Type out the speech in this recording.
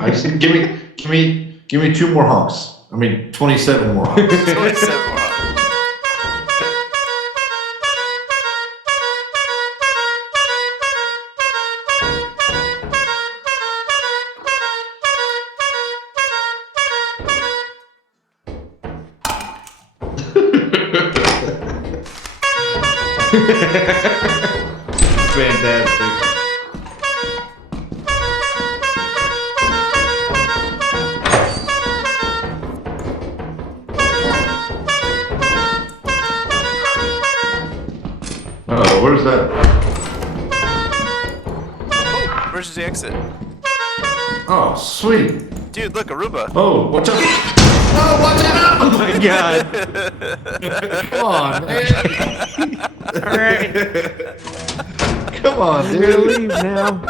I said, give me 2 more honks. I mean, 27 more honks. 27 more. Fantastic. Oh, where's that? Oh, emergency exit. Oh, sweet. Dude, look, a Roomba. Oh, watch out. Oh, watch out. Oh my god. Come on, man. Alright. Come on, I'm gonna dude. leave now.